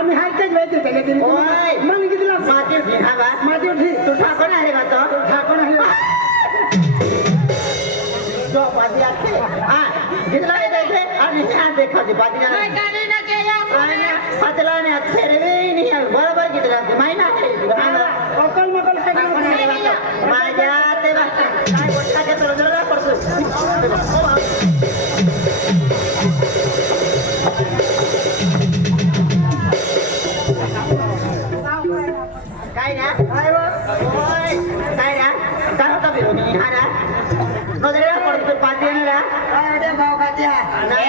आम्ही हायटेच वेळ त्याला तरी ओय. मग कितीला माती उठी हा बा माझी उठी तू ठाकून आहे का तो ठाकून आहे जो बाजी आते हा जितना देखे आणि ह्या देखाची बाजी मैं गाने ना केला हातला ने फेरवे नाही बरोबर किती माहिती आहे अकल मकल माझ्या ते काय गोष्टा के तर जरा पडतो काय ना काय ओय काय ना काय होता बिरोनी हा ना नजरेला पडतो पाच येणार काय होते भाव खात्या ए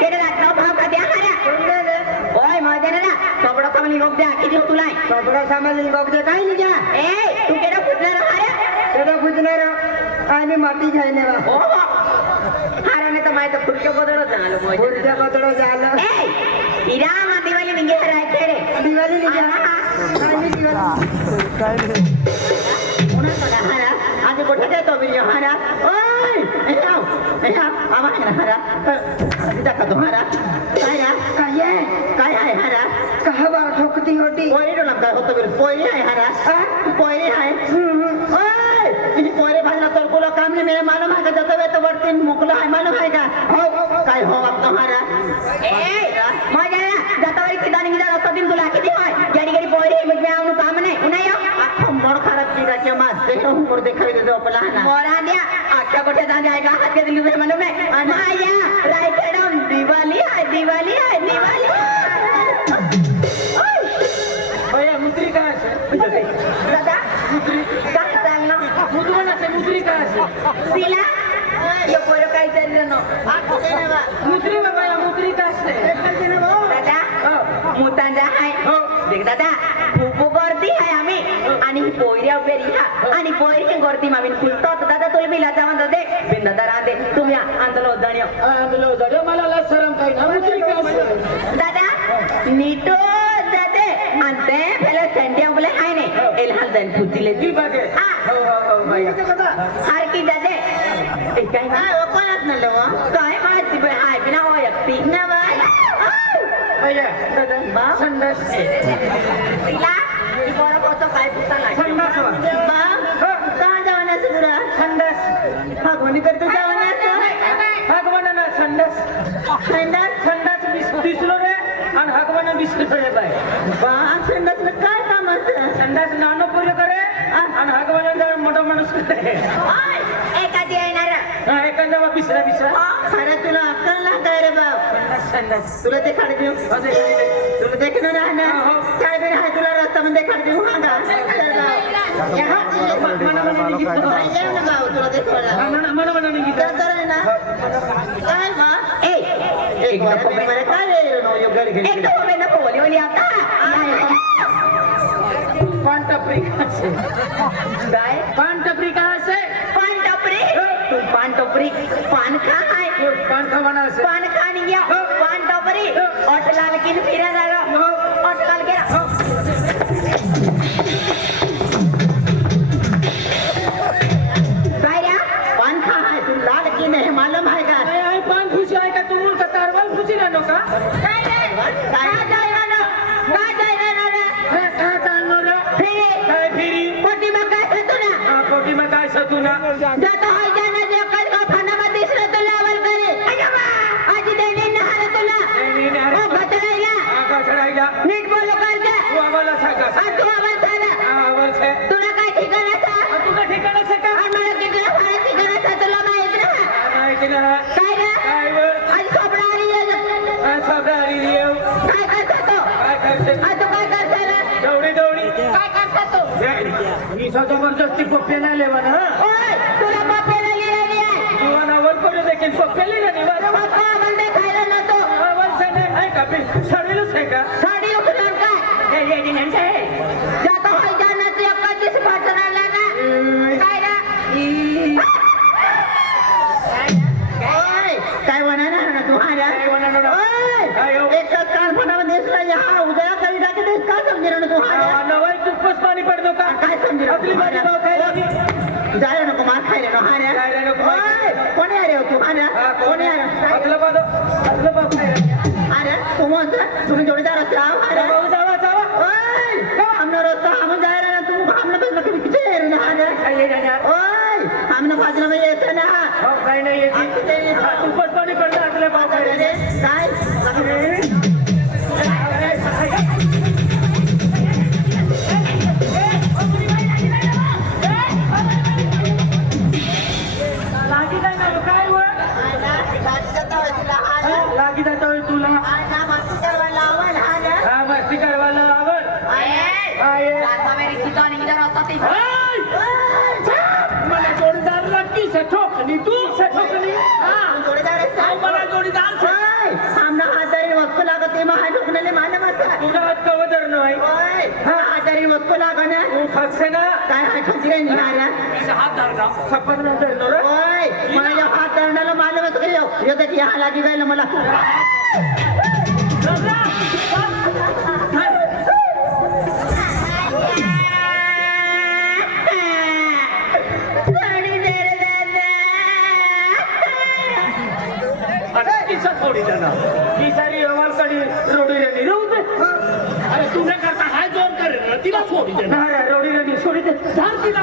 केले लागतो भाव का द्या मारा ओय माझे ना सगळं सामान लोक द्या किती हो तुला सगळं सामान बघते काय नाही का ए तू केलं फुटणार मारा तेवढं बुजणार आणि माती घ्यायने बा ओ हाराने तर माहित खुर्च्या बदलत झालं मग पुढच्या बदल झालं ए हिरा मा दिवाळी निघे राहायचे रे दिवाळी निघा काय नाही दिवाळी पुन्हा बघा हारा आधी कुठे जातो बिरियो हारा ओय ए आवाज ना हारा तिचा का तो हारा काय ना काय आहे हारा कहा बार ठोकती होती पोयरी डोला काय होतो बिर पोयरी आहे हारा पोयरी आहे ओय ही पोयरी भाजला तर कोला काम नाही मेरे मालूम है का जतो वे तो वर्ती मोकला है मालूम है का हो काय हो आप तुम्हारा ए माझ्या जातावारी किदानी गिदा रस्ता दिन तुला किती होय गाडी गाडी पोरी मुझे आवनु काम नाही उन्हाय आखो मोड खराब की रखे मास देखो मोड दिखाई दे दो पलाना मोरा द्या आख्या कोठे जा जाएगा हात के दिली मालूम नाही माया राईट डाऊन दिवाळी आहे दिवाळी आहे दिवाळी भैया मुद्री काय असेल दादा काय चालना मुद्रण असेल मुद्री काय असेल सिला ये पोर काय चाललं नो आखो देने वा मुद्री बाबा मुद्री काय असते दादा मुतांजा आहे देख दादा खूप गर्दी आहे आम्ही आणि ही पोयऱ्या उभेरी हा आणि पोयरी गर्दी मामीन फुलतो दादा तुला बिला जाऊन दे बिन दादा रांदे तुम्ही आंदोलन जाणियो आंदोलन झालं मला लय शरम काही ना मुद्री काय असेल दादा नीटो दादे अंते पहले सेंटिया बोले हाय ने एलहाल जाइन फुजिले ती बघे हा हो भैया हार की दादे ए काय ना काय कोणाच न लेवा काय माहिती बे हाय बिना हो एकटी ना बा भैया दादा बा संडास तिला ती पोर कोतो काय पुसाला संडास बा कहाँ जावना से बुरा संडास भागवणी करतो जावना से भगवान ना संडास संडास संडास दिसलो रे आणि भगवान दिसलो रे बाय बा संडास में काय काम असतं संडास नानो पूर्ण करे आणि भगवान जर मोठा माणूस करे ओय एखादी येणार एखादा बिसरा खरं तुला अक्कल ना काय रे बाप संडास तुला ते खाड देऊ तुला देखणं नाही ना काय बी आहे तुला रस्ता मध्ये खाड देऊ हा का चल बाप या ना बाप तुला देखवला तर आहे ना काय मा ए एक बार मेरे काय रे नो यो घर घे एक तो मैंने बोली बोली आता पान टपरी काय पान टपरी कहाँ से पान टपरी तू पान टपरी पान खा है पान खावाना से पान खा नहीं गया पान टपरी और लाल की फिरा जाएगा और लाल के बायरा पान खा है तू लाल की नहीं मालूम है का आई पान खुशी आहे का तुम्ही का तारवाल खुशी राहतो का काय जायला ना काय चाललो रे काय फिरी पोटी मग काय खातो ना पोटी में काय सतुना जातो है जाना जे कल का खाना में दिसलं तो लावल करे अजबा आज देने नहार तुला ओ बतलायला आका चढायला नीट बोलो काय का तू आवाला सांगा आज तू आवाज झाला आवाज है तुला काय ठिकाणाचा तुला ठिकाण आहे का आम्हाला किती फार ठिकाणाचा तुला माहित ना नाही केलं काय रे काय वर आज सोपडा आली साबरारी देव काय करतो काय करते आज तू काय करतो रे दौडी काय करतो तू मी जबरदस्ती पप्पे नाही लेवा ना ओय तुला बापेला लिहिलेली आहे तू अनावर करू देखील पप्पे लिहिला नाही बरं बापा आम्हाला खायला नव्हतो आवाज आहे का साडीलाच आहे का साडी उठणार काय जातो है जाना तू एका दिवस पाठवणार ना काय रे ओय काय होणार ना तू हा काय होणार ना? काय हो? ओय एक कालपणामध्ये दिसला या उद्या कवी टाकते का समजेल ना तू हा नवाई तुपच पाणी पडतो का काय समजेल आपली भाजी भाव खायला जायला नको मार खायला ना हा रे जायला नको. ओय कोणी अरे तू हा ना कोणी अरे आपलं बाप खायला अरे तू म्हणतो तुम्ही जोडीदार असता हा रे काही नाही तू पण करता असले बाप काय लागी जाय ना काय वर लागी जातो तुला हा मस्ती करवायला आवड मला जोडीदार लागती ठोकली तू ठोकली मला जोडीदार सामना हातारी वस्तू लागत ते महा ठोकलेले मानव तुला हात कवदर नाही हातारी वस्तू लागण तू फससे ना काय हा ठोकले निघाला हात धरला सपत नंतर नो रे ओय माझ्या हात धरण्याला मानव येतं की हा लागी जायला मला थोडी जण ही सारी कडे रोडी राणी राहू दे अरे तू न करता हाय जोर कर तिला सोडी दे नाही रोडी राणी सोडी दे सांग तिला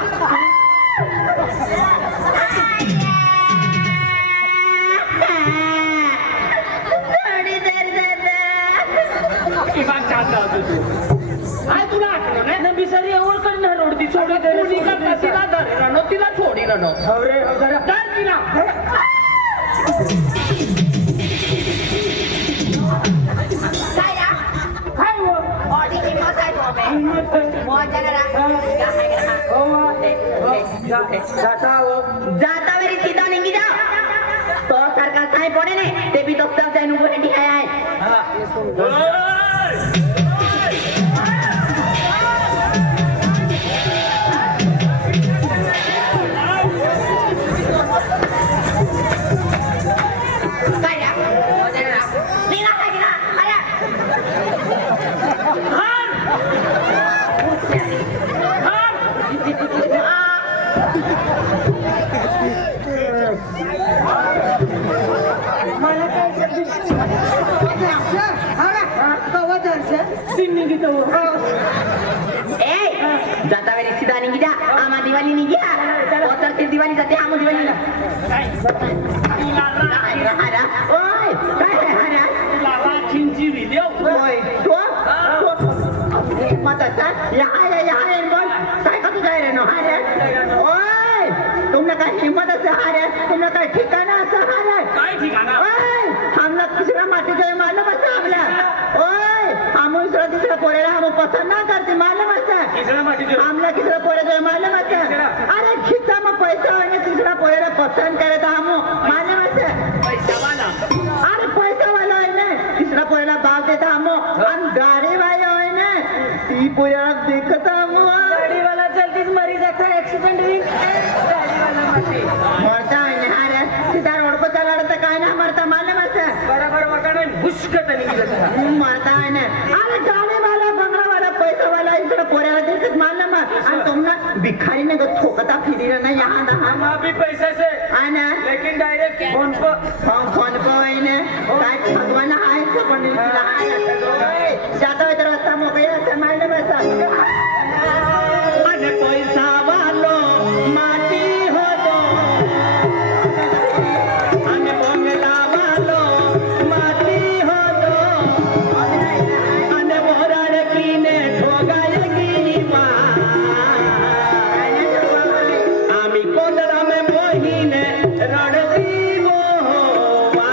किमान चालला होतो तू हाय तुला आठवण नाही ना बिसारी एवढ कडे रोडती सोडी दे कोणी करता तिला धरे रानो तिला सोडी रानो अरे जरा काय तिला काय हो जाता हो जाता वेरी सीधा निघी जा तो सरकार साहेब पडे ने ते भी तो सब जाय नुको रेडी आहे जाता वेरी सीधा निघी जा आमा दिवाळी निघी तो तर ते दिवाळी जाते आम दिवाळीला ओय काय हारा लावा चिंची व्हिडिओ ओय तो मत या बोल काय का तुझा रे नो हारे ओय तुमने काय हिम्मत से हारे तुमने काय ठिकाना से हारे काय ठिकाणा ओय हमला किसरा माटी जाए मालूम है हमला ओय हम दूसरा तीसरा पोरेला हम पसंद ना करते मालूम है किसरा माटी दे हमला किसरा पोरे जाए मालूम है अरे खिस्सा में पैसा होने तीसरा पोरेला पसंद करे तो हम मालूम है पैसा वाला अरे पैसा वाला है ना तीसरा पोरेला भाव देता हम गाड़ी वाले है ना ती पोरेला देखता हम गाडी वाला चलतीच मरी जाता ऍक्सिडेंट होईल गाडी वाला माती मरता है ना अरे सीधा रोड पर चला रहा काय ना मरता मालूम है बरोबर वाटाणे भुसकत निघी मरता है ना अरे गाड़ी वाला बंगला वाला पैसा वाला इधर पोरेला देखत मालूम है और तुम ना भिखारी ने ठोकता फिरी रहा ना यहाँ ना हम अभी पैसे से आना लेकिन डायरेक्ट फोन पर फोन को है ना काय भगवान आहे तो पण जाता है तो रास्ता मोकळा आहे मालूम है अरे पैसा वालो माटी हो दो अरे बंगला वालो माटी हो दो अरे बोराड कीने ठोगायगी मा आम्ही कोंडरा में मोहीने रडती वो वा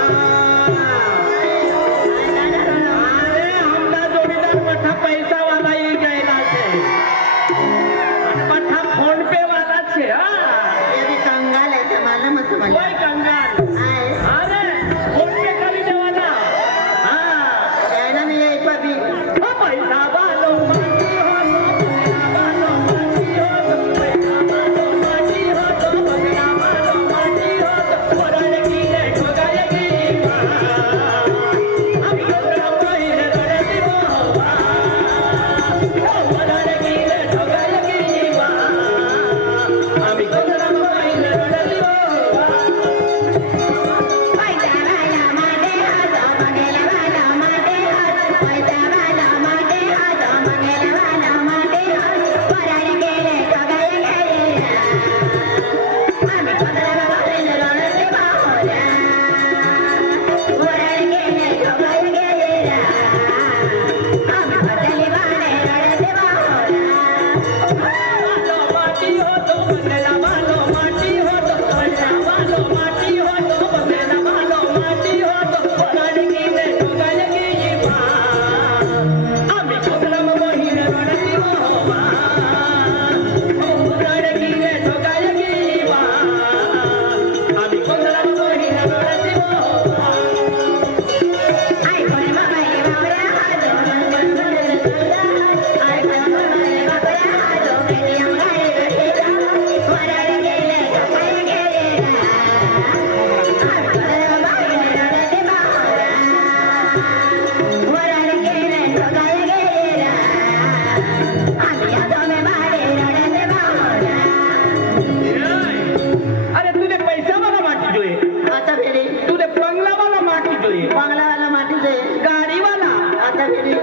फिरी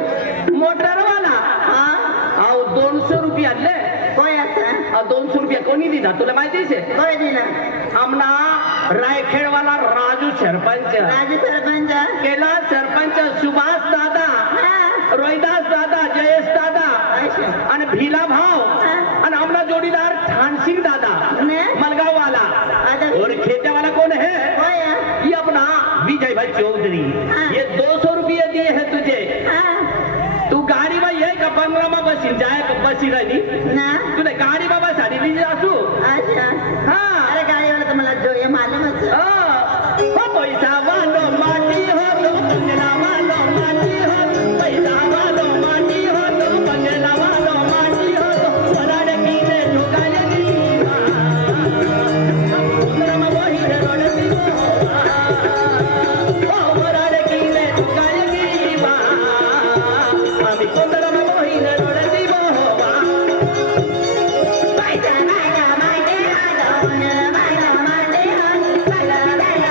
मोटरवाला हा अहो 200 रुपये आणले कोय असं 200 रुपये कोणी दिला तुला माहितीच आहे कोय दिला आमना रायखेडवाला राजू सरपंच राजू सरपंच केला सरपंच सुभाष दादा रोहिदास दादा जयेश दादा आणि भिला भाव आणि आमला जोडीदार ठाणसिंग दादा मलगाव वाला और खेते वाला कौन है ये अपना विजय भाई चौधरी ये 200 रुपये दिए हैं तुझे तू गाडी में ये का बंगला में बसी जाए का बसी रही तूने गाडी में बस आली लीजिए आसू अच्छा हाँ अरे गाडी वाला तो मला जो ये मालूम है हो पैसा वालो माटी हो तो बंगला वालो माटी हो पैसा वालो माटी हो तो बंगला वालो माटी हो तो वराड कीने ठोकायगी उतरा में वही रे रोडती हो वराड कीने ठोकायगी बा आम्ही उतरा में वही रे रोडती हो बा पैसा मागा मागे आलो मागा मागे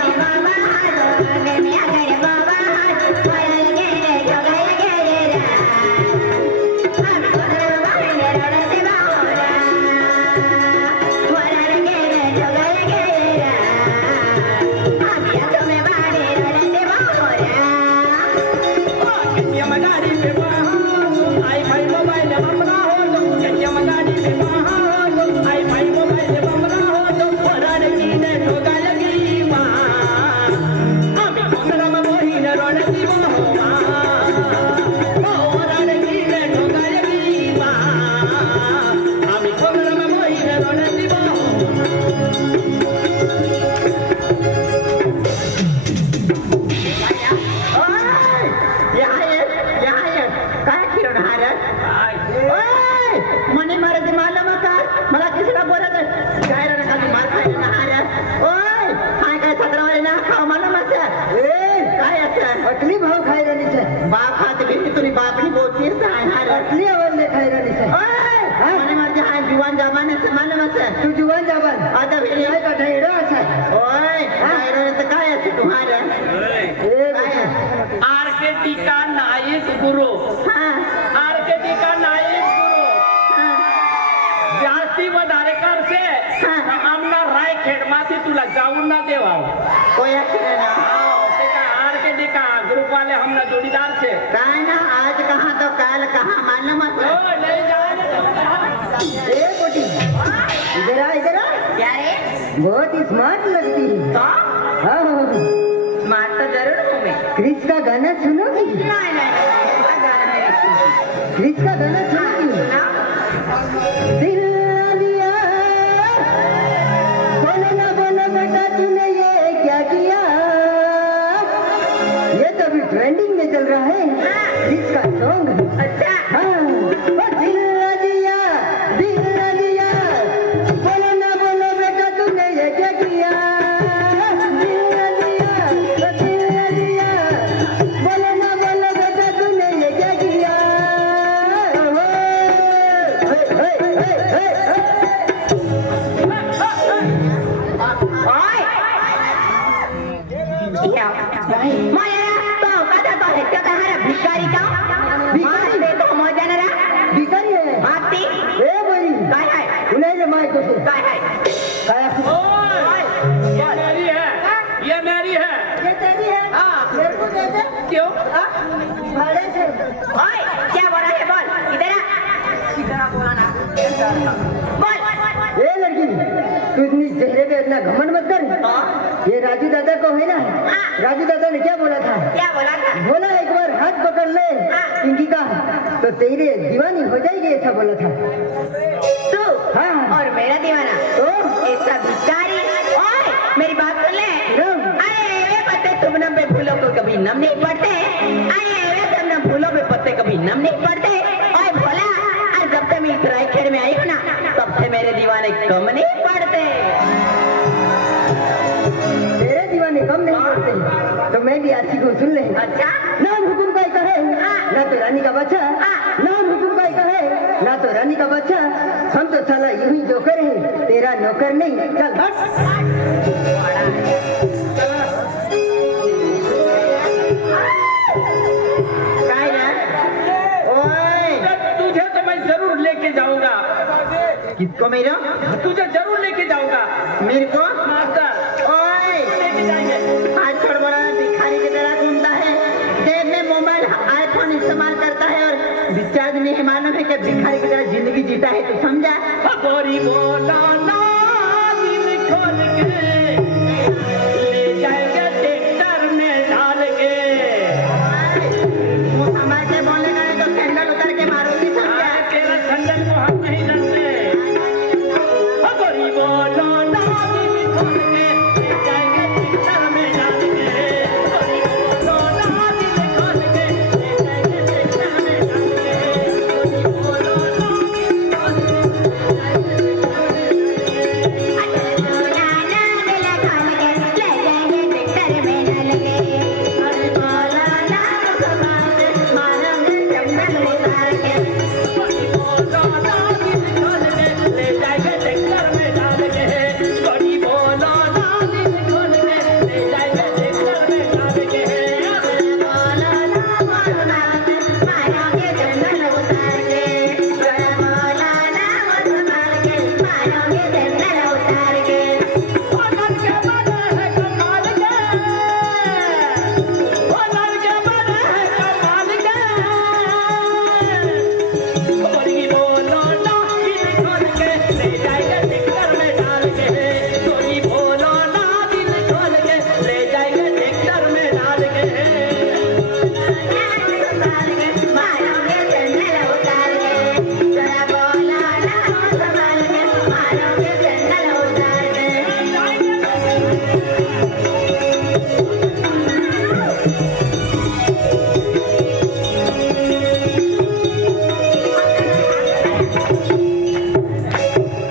मने मारे मालूम का मला किसला बोलत काय रे खाली मार खायला ना हारे ओय काय काय सतरावाले ना खाव मालूम असे काय असं अटली भाव खायला निचे बाप हात घेतली तुनी बापनी बोलती आहे हारे अटली आवडले खायला निचे ओय मने मारजे हाय जुवान जवान से मालूम असे तू जुवान जवान आता भेली आहे का ढेडो असे ओय काय तर काय असे तुम्हारे आरकेटी का नायक गुरु आरकेटी का नायक गुरु जास्ती વધારે કરશે આમના રાયખેડ માંથી तुला जाऊन ना देवा कोई अक्षर ना ते का आरकेटी का ग्रुप वाले हमना जोड़ीदार से काय ना आज कहाँ तो काल कहाँ मालूम है ओ ले जाए ए कोटी इधर आ क्या रे बहुत ही स्मार्ट लगती है हाँ स्मार्ट तो जरूर हूँ मैं क्रिस का गाना सुनोगी क्रिस का गाना सुनोगी दिल दिया बोलो ना बोलो बेटा तूने ये क्या किया ये तो अभी ट्रेंडिंग में चल रहा है क्रिस का सॉन्ग अच्छा हाँ दिल दिया बोलो ना बोलो बेटा तूने ये क्या किया बोलो ना बोलो बेटा तूने ये क्या किया भिकारी का भिकारी दे तो मजा ना भिकारी है हाथी ए बोली काय है उन्हें माय तो काय है काय ये मेरी है ये मेरी है ये तेरी है हाँ मेरे को दे दे क्यों भाड़े से ओए क्या बोल रहा है बोल इधर आ बोला ना बोल ए लड़की तू इतनी चेहरे पे इतना घमंड मत कर ये राजू दादा को है ना राजू दादा ने क्या बोला था क्या बोला था बोला एक बार हाथ पकड़ ले पिंकी का तो तेरे दीवानी हो जाएगी ऐसा बोला था तू हाँ और मेरा दीवाना तो ऐसा भिखारी ओए मेरी बात सुन ले अरे वे पत्ते तुमनम पे फूलों को कभी नम नहीं पड़ते अरे वे तुमनम फूलों पे पत्ते कभी नम नहीं पड़ते ओए भोला आज जब से मैं इस रायखेड़ में आई हूँ ना तब से मेरे दीवाने कम नहीं पड़ते तेरे दीवाने कम नहीं पड़ते तो मैं भी आशी को सुन ले अच्छा नाम हुकुम का एक है ना तो रानी का बच्चा नाम हुकुम का एक है ना तो रानी का बच्चा हम तो साला यूं ही जोकर है तेरा नौकर नहीं चल काय किसको मेरे तुझे जरूर लेके जाऊंगा मेरे को मास्टर ओए लेके जाएंगे आज छोड़ बोला भिखारी की तरह घूमता है जेब में मोबाइल आईफोन इस्तेमाल करता है और रिचार्ज नहीं मालूम है कि भिखारी की तरह जिंदगी जीता है तू समझा गोरी बोला ना दिल खोल के ले जाएंगे ट्रैक्टर में डाल के वो संभाल के बोलने का नहीं तो सैंडल उतार के मारूंगी समझा तेरा संजन को हम नहीं जानते गोरी बोला ना दिल खोल के ले जाएंगे ट्रैक्टर में डाल के गोरी बोला ना दिल खोल के ले जाएंगे ट्रैक्टर में डाल के गोरी बोला ना दिल खोल के ले जाएंगे ट्रैक्टर में डाल के गोरी बोला ना दिल खोल के ले जाएंगे ट्रैक्टर में डाल के नर के बने है कमाल के नर के बने है कमाल के गोरी बोलो ना दिल खोल के ले जाएंगे ट्रैक्टर में डाल के गोरी बोलो ना दिल खोल के ले जाएंगे ट्रैक्टर में डाल के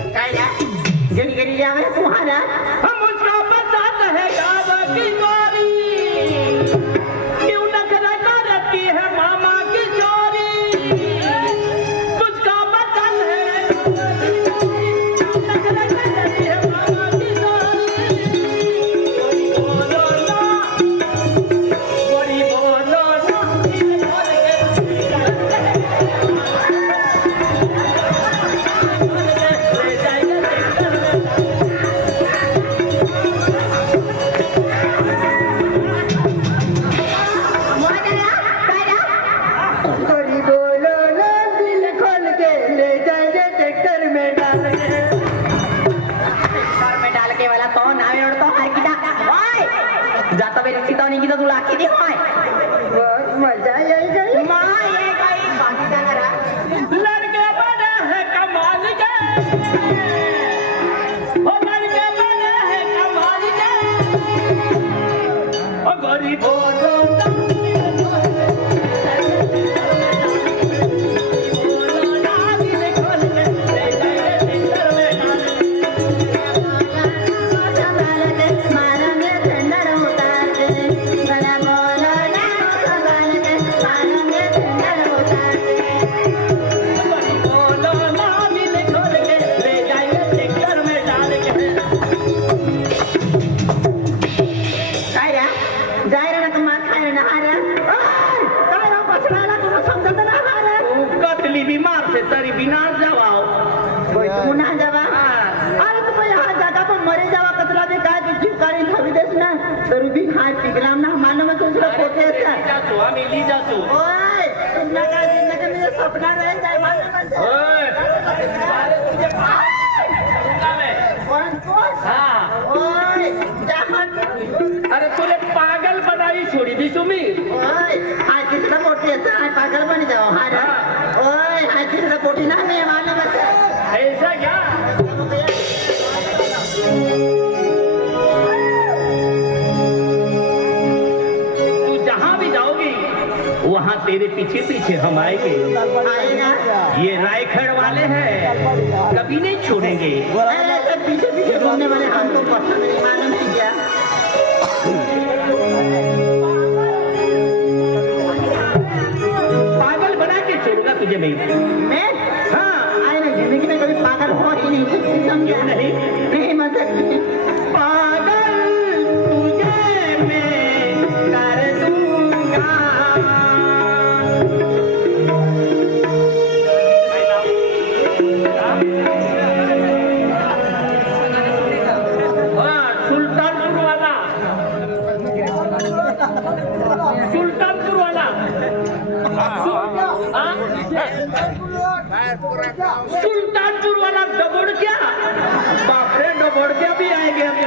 गरी गरी जावे तुम्हारा हम उसका बचात है गाँव की गोरी क्यों नखरा करती है मामा की चोरी तुझका बचन है क्यों नखरा करती है मामा की चोरी गोरी बोलो ना दिल खोल के ले जाएंगे ट्रैक्टर में गोरी बोलो ना दिल खोल के ले जाएंगे ट्रैक्टर में डाल के ट्रॅक्टर में डाल के वाला तो नावे ओढतो हरकिटा ओय जाता बे रिक्षिता निघी तर तुला किती होय बहुत मजा येईल गई माय ये काही बाकी जाणारा लड़के बने हैं कमाल के ओ लड़के बने हैं कमाल के ओ गरीब बोलो ना दिल खोल के ले जाएंगे ट्रैक्टर में डाल के गरीब बोलो ना दिल खोल के ले जाएंगे ट्रैक्टर में डाल के काय रे जाय रे ना मार खाय ना हारे काय रे पसरायला तुला समजत ना हारे कतली बीमार से तरी बिना जवाओ तू ना जावा अरे तू पण हा जागा पण मरे जावा कचरा बी काय तू जीव काढी खावी देस ना तरी बी हाय पिकलाम ना मानव में तुझला पोटे असता आम्ही ली जातो ओय तुमना काय जिंदगी में सपना रह जाय मानव में कोण कोण हाँ ओय जामन अरे तुले पागल बनाई छोड़ी दी तुम्ही ओय हाय कितना पोटी असता हाय पागल बनी जाओ हारे ओय हाय कितना पोटी ना मी मानव में ऐसा क्या तू जहाँ भी जाओगी वहाँ तेरे पीछे पीछे हम आएंगे आएगा ये रायखड़ वाले हैं कभी नहीं छोड़ेंगे ऐसे पीछे पीछे घूमने वाले हमको पसंद नहीं मालूम थी क्या पागल बना के छोड़ूंगा तुझे मैं मैं हाँ आए ना जिंदगी में कभी पागल हो ही नहीं सकती समझे क्यों नहीं? नहीं मर सकती पागल तुझे मैं कर दूंगा सुल्तानपुर वाला डबोड़ क्या बाप रे डबोड़ क्या भी आएंगे अभी